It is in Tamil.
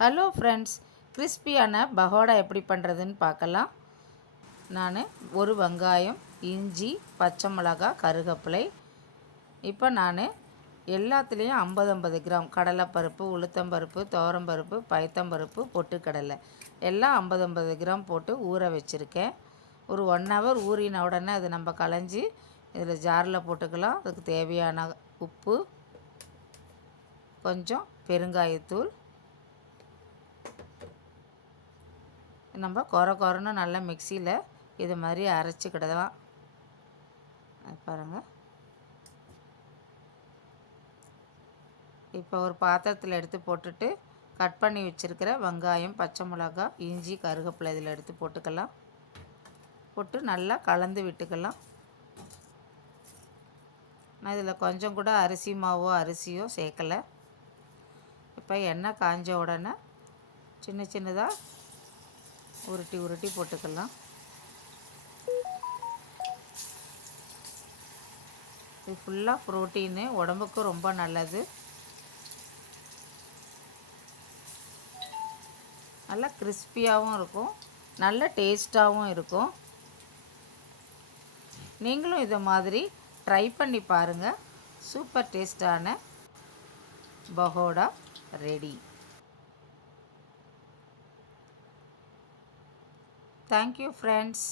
ஹலோ ஃப்ரெண்ட்ஸ் கிறிஸ்பியான பகோடா எப்படி பண்ணுறதுன்னு பார்க்கலாம். நான் ஒரு வெங்காயம் இஞ்சி பச்சை மிளகா கருகப்பிலை. இப்போ நான் எல்லாத்துலேயும் ஐம்பது ஐம்பது கிராம் கடலைப்பருப்பு உளுத்தம்பருப்பு துவரம்பருப்பு பயத்தம்பருப்பு பொட்டுக்கடலை. எல்லாம் ஐம்பது ஐம்பது கிராம் போட்டு ஊற வச்சுருக்கேன். ஒரு ஒன் ஹவர் ஊறின உடனே அதை நம்ம களைஞ்சி இதில் ஜாரில் போட்டுக்கலாம். அதுக்கு தேவையான உப்பு கொஞ்சம் பெருங்காயத்தூள் நம்ம குறை குறைன்னு நல்லா மிக்சியில் இது மாதிரி அரைச்சிக்கிடலாம் பாருங்கள் இப்போ ஒரு பாத்திரத்தில் எடுத்து போட்டுட்டு கட் பண்ணி வச்சுருக்கிற வெங்காயம் பச்சை மிளகா இஞ்சி கருவேப்பிலை இதில் எடுத்து போட்டுக்கலாம். போட்டு நல்லா கலந்து விட்டுக்கலாம். நான் இதில் கொஞ்சம் கூட அரிசி மாவோ அரிசியோ சேர்க்கலை. இப்போ எண்ணெய் காஞ்ச உடனே சின்ன சின்னதாக உருட்டி உருட்டி போட்டுக்கலாம். இது ஃபுல்லாக ப்ரோட்டீனு உடம்புக்கு ரொம்ப நல்லது. நல்லா கிறிஸ்பியாகவும் இருக்கும். நல்ல டேஸ்ட்டாகவும் இருக்கும். நீங்களும் இதை மாதிரி ட்ரை பண்ணி பாருங்கள் சூப்பர் டேஸ்டான பகோடா ரெடி தேங்க்யூ ஃப்ரெண்ட்ஸ்